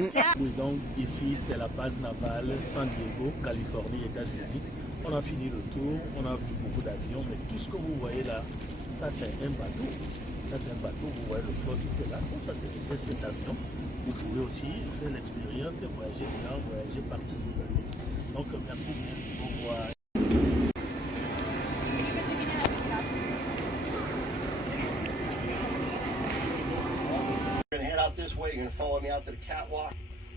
Oui, donc ici c'est la base navale San Diego, Californie, États-Unis. On a fini le tour, on a vu beaucoup d'avions, mais tout ce que vous voyez là, ça c'est un bateau. Ça c'est un bateau, vous voyez le flot qui est là. Donc ça c'est cet avion. Vous pouvez aussi faire l'expérience et voyager dedans, voyager partout où vous allez. Donc merci bien, au revoir. This way, you're going to follow me out to the catwalk.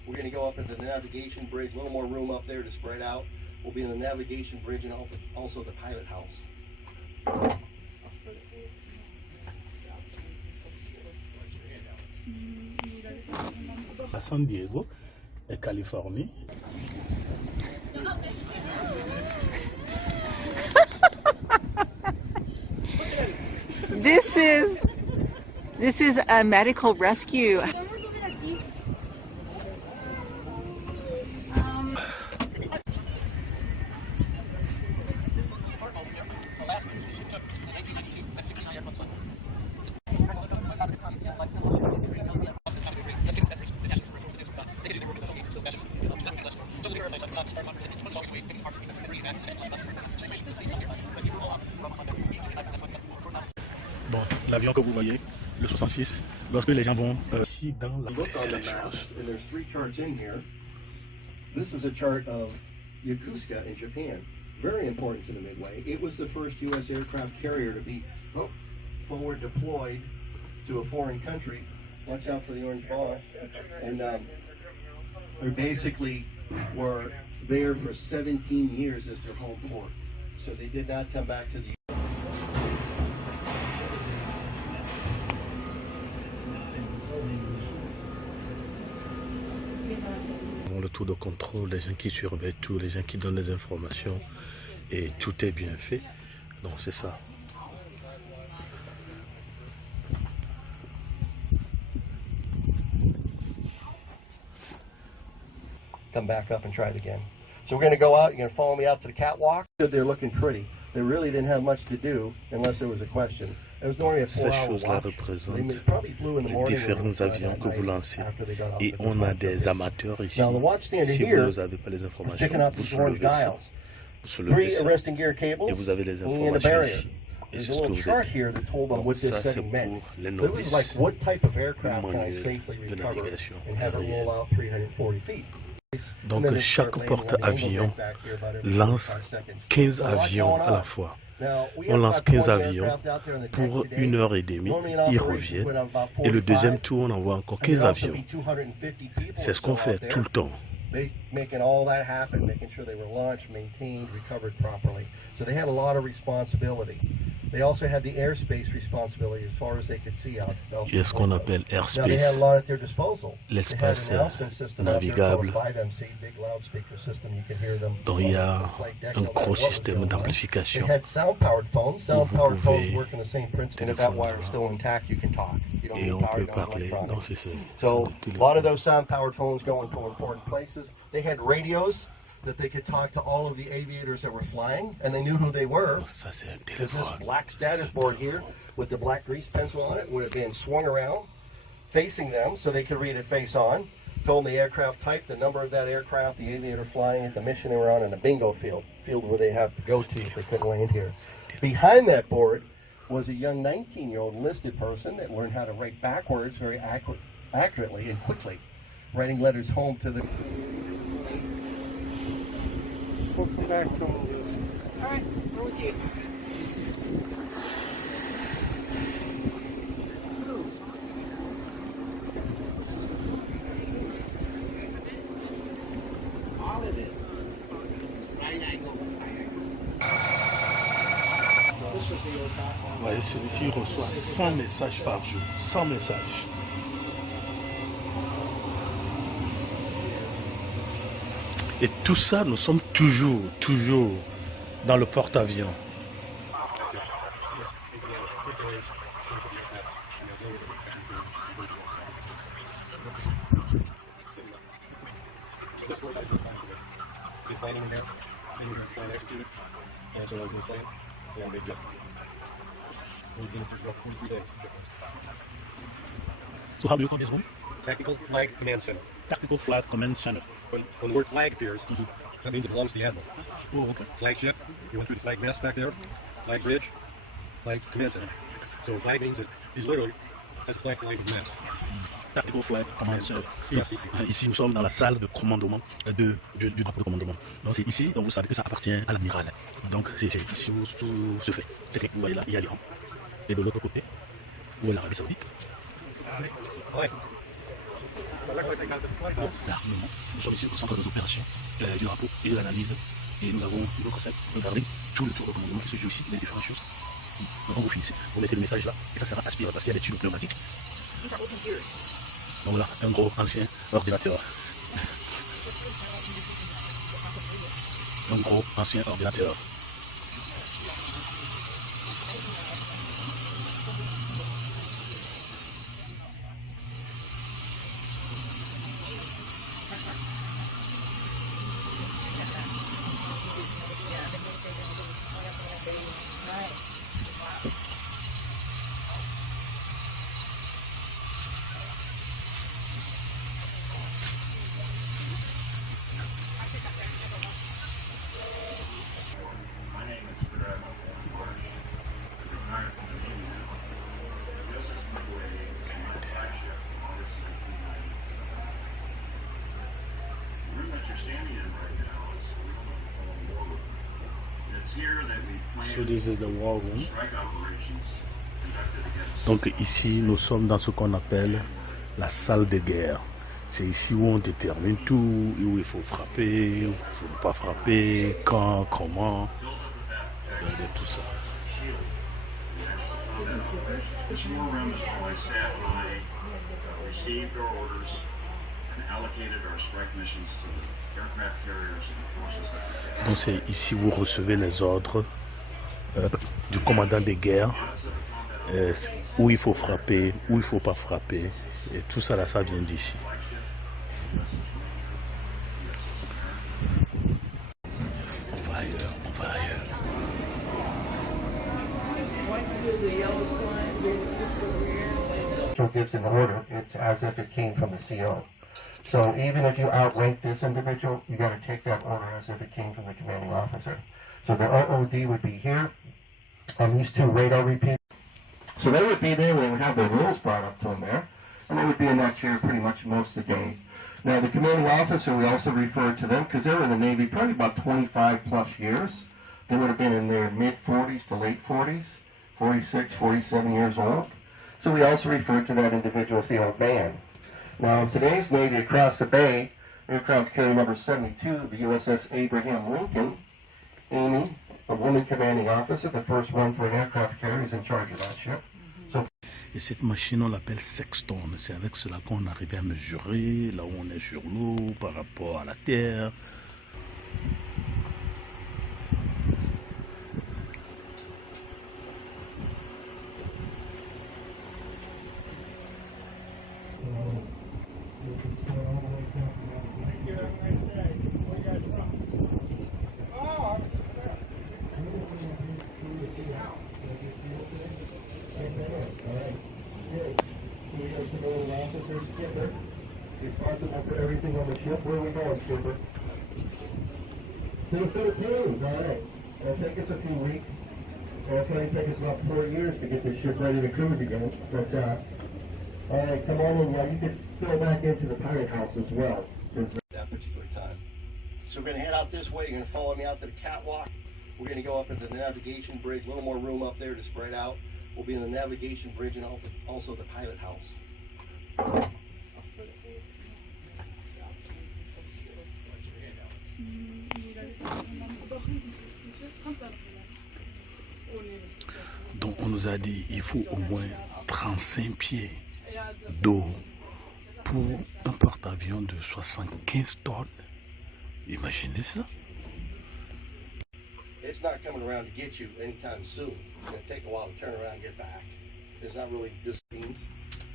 We're going to go up into the navigation bridge, a little more room up there to spread out. We'll be in the navigation bridge and also the pilot house. À San Diego, en Californie. This is a medical rescue. Bon, l'avion que vous voyez, le 66, lorsque les gens vont ici dans la Look on the maps, and there's 3 charts in here. This is a chart of Yokosuka in Japan. Very important to the Midway. It was the first U.S. aircraft carrier to be forward deployed to a foreign country. Watch out for the orange ball. And they basically were there for 17 years as their home port. So they did not come back to the le tour de contrôle, les gens qui surveillent tout, les gens qui donnent des informations et tout est bien fait. Donc c'est ça. Come back up and try it again. So we're going to go out, you're going to follow me out to the catwalk. They're looking pretty. They really didn't have much to do unless there was a question. Ces choses-là représentent les différents avions que vous lancez et on a des amateurs ici. Si vous n'avez pas les informations, vous soulevez ça, et vous avez les informations ici. Et c'est ce que vous êtes. Donc ça c'est pour les novices manuels de navigation aérienne. Donc chaque porte-avions lance 15 avions à la fois. On lance 15 avions pour 1h30, ils reviennent. Et le deuxième tour, on envoie encore 15 avions. C'est ce qu'on fait tout le temps. Making all that happen, making sure they were launched, maintained, recovered properly. So they had a lot of responsibility. They also had the airspace responsibility as far as they could see out. Il y a ce qu'on appelle Now they had a airspace, lot at their disposal. l'espace They had an announcement system out there called navigable. 5MC, big loudspeaker system. You can hear them. Donc il y a Flight deck, un no matter gros what was système going on. d'amplification. They had sound-powered phones. Sound-powered pouvez phones work on the same principle. If that téléphoner wire is still intact, you can talk. You don't Et need on power, peut you don't need parler. electronics. Donc c'est ça. So a lot of those sound-powered phones going to important places. They had radios that they could talk to all of the aviators that were flying, and they knew who they were. Ça c'est un Because this téléphone. black status board here with the black grease pencil on it would have been swung around, facing them, so they could read it face on. Told them the aircraft type, the number of that aircraft, the aviator flying it, the mission they were on, and a bingo field where they have to go to if they couldn't land here. Behind that board was a young 19-year-old enlisted person that learned how to write backwards very accurately and quickly, writing letters home to the... Welcome back to this. All right, we're with you. Vous voyez, celui-ci reçoit 100 messages par jour. 100 messages. Et tout ça, nous sommes toujours dans le porte-avions. So how do you call this one? Tactical Flag Command Center. Tactical Flag Command Center. When the word flag appears, that means it belongs to the admiral. Oh, okay. Flagship, you went through the flag mast back there, flag bridge, flag command center. So flag means that he's literally has a flag flying from the mast. Tactical Flag Command Center. Yes. Ici, nous sommes dans la salle de commandement du drapeau de commandement. Donc, c'est ici, donc vous savez que ça appartient à l'amiral. Donc, c'est ici où tout se fait. Vous voyez là, il y a l'Iran. Et de l'autre côté, où est l'Arabie Saoudite. Ouais. L'armement. Nous sommes ici au centre des opérations du drapeau et de l'analyse. Et nous avons une autre salle. Regardez tout le tour de commandement qui se joue ici, les différentes choses. Donc, quand vous finissez, vous mettez le message là et ça sera aspiré parce qu'il y a des tubes pneumatiques. Donc voilà, un gros ancien ordinateur. Un gros ancien ordinateur. So this is the war room. Donc ici nous sommes dans ce qu'on appelle la salle de guerre. C'est ici où on détermine tout, où il faut frapper, où il ne faut pas frapper, quand, comment, et tout ça. This war room is why staff really received our orders and allocated our strike missions to the aircraft carriers and the forces that we had. Donc c'est ici vous recevez les ordres du commandant de guerre, où il faut frapper, où il ne faut pas frapper, et tout ça là, ça vient d'ici. On va ailleurs. Gives an order, it's as if it came from the CO. So even if you outrank this individual, you got to take that order as if it came from the commanding officer. So the OOD would be here on these two radar repeaters. So they would be there, they would have their rules brought up to them there, and they would be in that chair pretty much most of the day. Now the commanding officer, we also refer to them, because they were in the Navy probably about 25 plus years. They would have been in their mid-40s to late 40s, 46, 47 years old. So we also refer to that individual as the old man. Now in today's Navy across the bay, aircraft carrier number 72, the USS Abraham Lincoln, Amy, a woman commanding officer, the first one for an aircraft carrier, is in charge of that ship. So, et cette machine, on l'appelle sexton. C'est avec cela qu'on arrive à mesurer là où on est sur l'eau par rapport à la terre. responsible for everything on the ship. Where are we going, skipper? To the Philippines, all right. It'll take us a few weeks. It'll probably take us about 4 years to get this ship ready to cruise again. But, all right, come on in. Yeah, you can fill back into the pilot house as well. That particular time. So we're going to head out this way. You're going to follow me out to the catwalk. We're going to go up into the navigation bridge. A little more room up there to spread out. We'll be in the navigation bridge and also the pilot house. Donc on nous a dit il faut au moins 35 pieds d'eau pour un porte-avions de 75 tonnes. Imaginez ça. It's not coming around to get you anytime soon. It's going to take a while to turn around and get back. It's not really distance.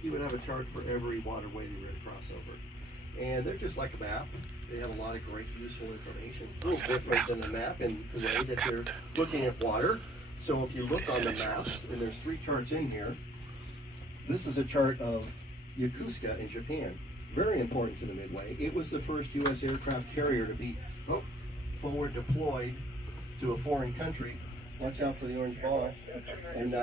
You would have a chart for every waterway you were to cross over. And they're just like a map. They have a lot of great useful information. A little different than the map in the way that they're looking at water. So if you look on the maps, and there's 3 charts in here, this is a chart of Yokosuka in Japan. Very important to the Midway. It was the first U.S. aircraft carrier to be forward deployed to a foreign country. Watch out for the orange ball. And